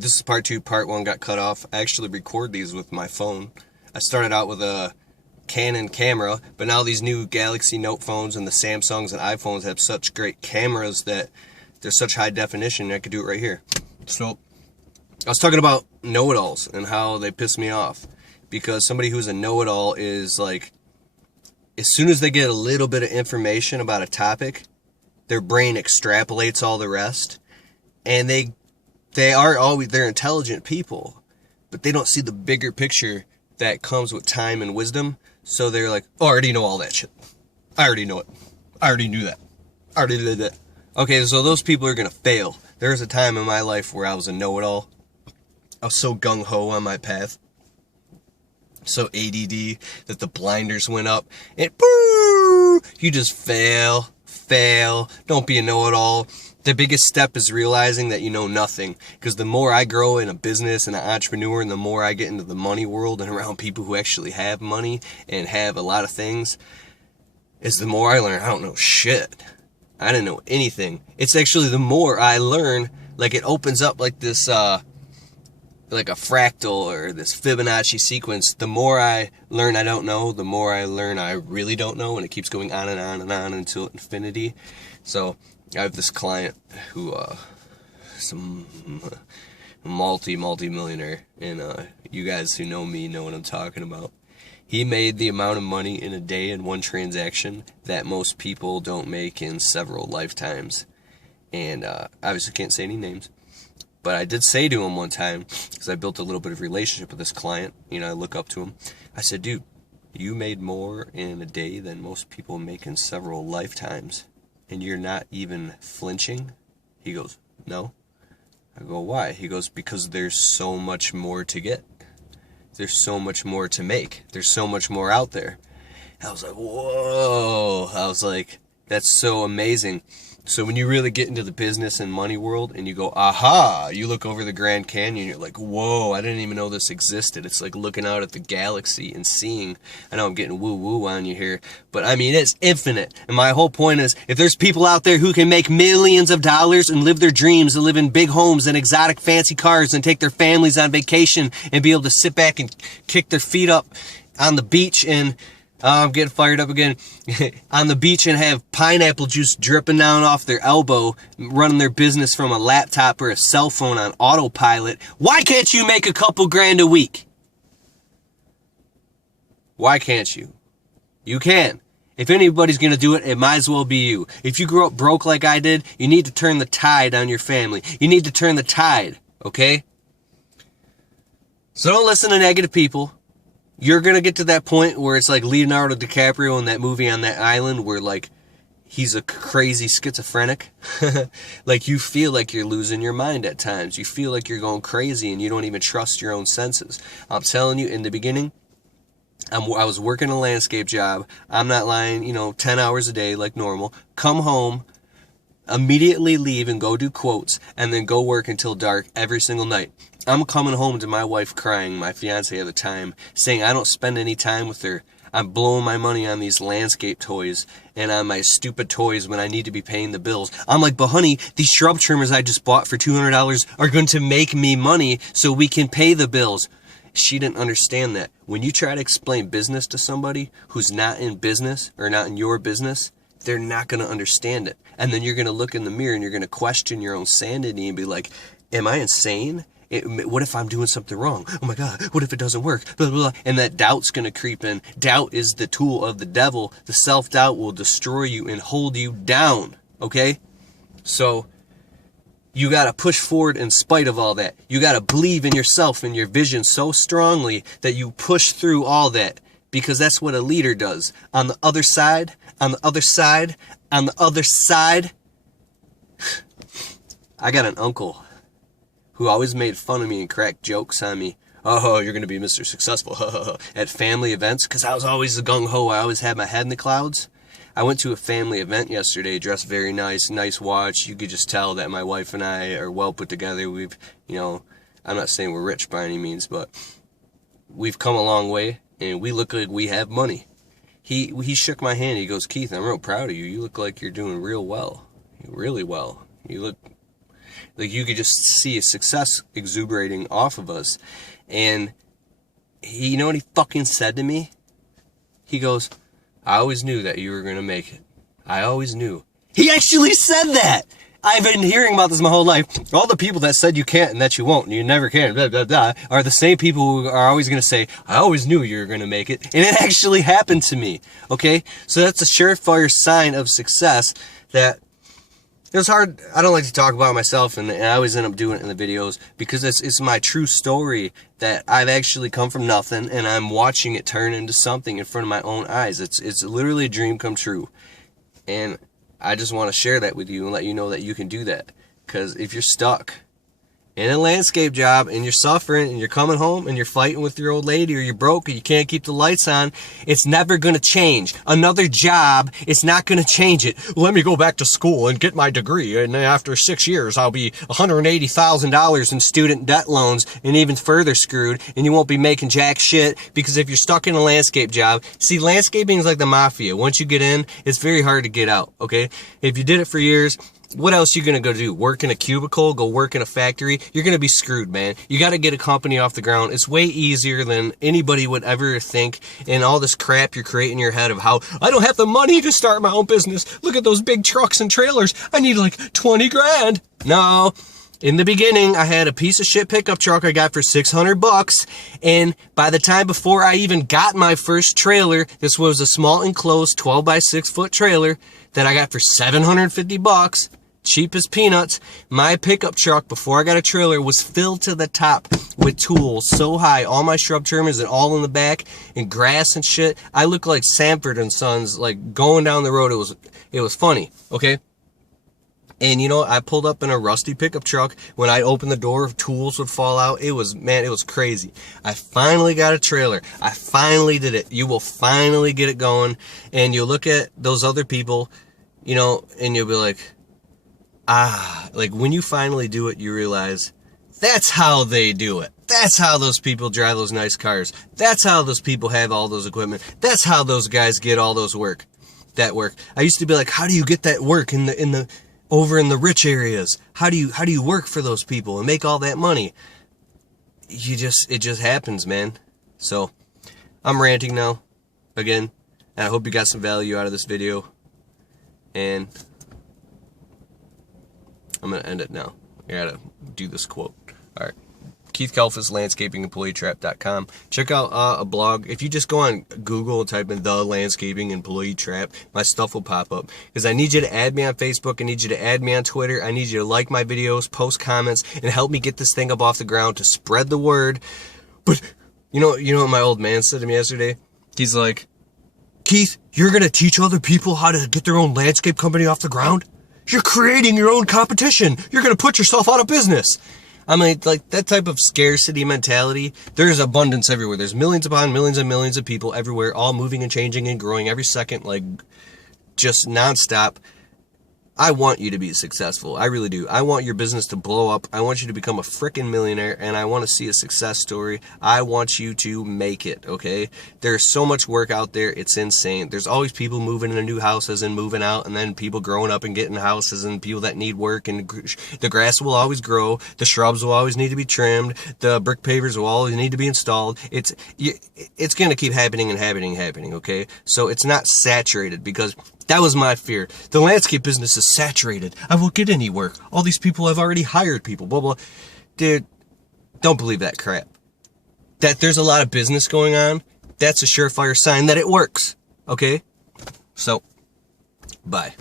This is part two. Part one got cut off. I actually record these with my phone. I started out with a Canon camera, but now these new Galaxy Note phones and the Samsungs and iPhones have such great cameras that they're such high definition, I could do it right here. So, I was talking about know-it-alls and how they piss me off. Because somebody who's a know-it-all is like, as soon as they get a little bit of information about a topic, their brain extrapolates all the rest. And they're intelligent people, but they don't see the bigger picture that comes with time and wisdom. So they're like, oh, I already know all that shit. I already know it. I already knew that. I already did that. Okay, so those people are going to fail. There was a time in my life where I was a know-it-all. I was so gung-ho on my path. So ADD that the blinders went up. And boo! You just fail. Don't be a know-it-all. The biggest step is realizing that you know nothing. Because the more I grow in a business and an entrepreneur, and the more I get into the money world and around people who actually have money and have a lot of things, is the more I learn. I don't know shit. I didn't know anything. It's actually the more I learn, like it opens up like this, like a fractal or this Fibonacci sequence. The more I learn I don't know, the more I learn I really don't know, and it keeps going on and on and on until infinity. So I have this client who some multi-millionaire, and you guys who know me know what I'm talking about. He made the amount of money in a day in one transaction that most people don't make in several lifetimes. And obviously can't say any names. But I did say to him one time, because I built a little bit of relationship with this client, I look up to him. I said, dude, you made more in a day than most people make in several lifetimes, and you're not even flinching? He goes, no. I go, why? He goes, because there's so much more to get. There's so much more to make. There's so much more out there. I was like, whoa. I was like, that's so amazing. So when you really get into the business and money world and you go, aha, you look over the Grand Canyon, you're like, whoa, I didn't even know this existed. It's like looking out at the galaxy and seeing. I know I'm getting woo-woo on you here, but I mean, it's infinite. And my whole point is, if there's people out there who can make millions of dollars and live their dreams and live in big homes and exotic fancy cars and take their families on vacation and be able to sit back and kick their feet up on the beach and I'm getting fired up again. On the beach and have pineapple juice dripping down off their elbow, running their business from a laptop or a cell phone on autopilot. Why can't you make a couple grand a week? Why can't you? You can. If anybody's going to do it, it might as well be you. If you grew up broke like I did, you need to turn the tide on your family. You need to turn the tide, okay? So don't listen to negative people. You're going to get to that point where it's like Leonardo DiCaprio in that movie on that island where, like, he's a crazy schizophrenic. Like, you feel like you're losing your mind at times. You feel like you're going crazy and you don't even trust your own senses. I'm telling you, in the beginning, I was working a landscape job. I'm not lying, 10 hours a day like normal. Come home, immediately leave and go do quotes, and then go work until dark every single night. I'm coming home to my wife crying, my fiance at the time, saying I don't spend any time with her. I'm blowing my money on these landscape toys and on my stupid toys when I need to be paying the bills. I'm like, but honey, these shrub trimmers I just bought for $200 are going to make me money so we can pay the bills. She didn't understand that. When you try to explain business to somebody who's not in business or not in your business, they're not going to understand it. And then you're going to look in the mirror and you're going to question your own sanity and be like, am I insane? What if I'm doing something wrong? Oh my God, what if it doesn't work? Blah, blah, blah. And that doubt's going to creep in. Doubt is the tool of the devil. The self-doubt will destroy you and hold you down, okay? So you got to push forward in spite of all that. You got to believe in yourself and your vision so strongly that you push through all that, because that's what a leader does. On the other side, on the other side, on the other side, I got an uncle who always made fun of me and cracked jokes on me. Oh, you're going to be Mr. Successful at family events, because I was always the gung-ho. I always had my head in the clouds. I went to a family event yesterday, dressed very nice watch. You could just tell that my wife and I are well put together. We've, I'm not saying we're rich by any means, but we've come a long way, and we look like we have money. He shook my hand. He goes, Keith, I'm real proud of you. You look like you're doing real well. Really well. You look... Like, you could just see a success exuberating off of us. And he, you know what he fucking said to me? He goes, I always knew that you were going to make it. I always knew. He actually said that! I've been hearing about this my whole life. All the people that said you can't and that you won't and you never can, blah, blah, blah, are the same people who are always going to say, I always knew you were going to make it. And it actually happened to me. Okay? So that's a surefire sign of success that it was hard. I don't like to talk about myself, and I always end up doing it in the videos because it's my true story that I've actually come from nothing and I'm watching it turn into something in front of my own eyes. It's literally a dream come true. And I just want to share that with you and let you know that you can do that. Because if you're stuck in a landscape job and you're suffering and you're coming home and you're fighting with your old lady or you're broke and you can't keep the lights on, it's never going to change. Another job, it's not going to change it. Let me go back to school and get my degree, and after 6 years I'll be $180,000 in student debt loans and even further screwed, and you won't be making jack shit. Because if you're stuck in a landscape job, see, landscaping is like the mafia. Once you get in, it's very hard to get out, okay? If you did it for years, what else you gonna go do? Work in a cubicle? Go work in a factory? You're gonna be screwed, man. You gotta get a company off the ground. It's way easier than anybody would ever think. And all this crap you're creating in your head of how, I don't have the money to start my own business. Look at those big trucks and trailers. I need like 20 grand. No. In the beginning, I had a piece of shit pickup truck I got for $600. And by the time before I even got my first trailer, this was a small enclosed 12 by 6 foot trailer that I got for $750. Cheap as peanuts. My pickup truck, before I got a trailer, was filled to the top with tools so high. All my shrub trimmers and all in the back and grass and shit. I look like Sanford and Sons, like going down the road. It was funny, okay? And you know, I pulled up in a rusty pickup truck. When I opened the door, tools would fall out. It was crazy. I finally got a trailer. I finally did it. You will finally get it going. And you look at those other people, you know, and you'll be like, like when you finally do it, you realize that's how they do it. That's how those people drive those nice cars. That's how those people have all those equipment. That's how those guys get all those work. I used to be like, how do you get that work over in the rich areas? How do you work for those people and make all that money? It just happens, man. So I'm ranting now again, and I hope you got some value out of this video, and I'm going to end it now. I got to do this quote. All right. Keith Kalfas, landscapingemployeetrap.com. Check out a blog. If you just go on Google and type in the landscaping employee trap, my stuff will pop up. Because I need you to add me on Facebook. I need you to add me on Twitter. I need you to like my videos, post comments, and help me get this thing up off the ground to spread the word. But you know what my old man said to me yesterday? He's like, Keith, you're going to teach other people how to get their own landscape company off the ground? You're creating your own competition. You're going to put yourself out of business. I mean, like, that type of scarcity mentality, there's abundance everywhere. There's millions upon millions and millions of people everywhere, all moving and changing and growing every second, like, just nonstop. I want you to be successful. I really do. I want your business to blow up. I want you to become a frickin' millionaire, and I want to see a success story. I want you to make it, okay? There's so much work out there. It's insane. There's always people moving into new houses and moving out, and then people growing up and getting houses, and people that need work, and the grass will always grow. The shrubs will always need to be trimmed. The brick pavers will always need to be installed. It's going to keep happening and happening, okay? So it's not saturated, because that was my fear. The landscape business is saturated. I won't get any work. All these people have already hired people, blah, blah. Dude, don't believe that crap. That there's a lot of business going on, that's a surefire sign that it works. Okay? So, bye.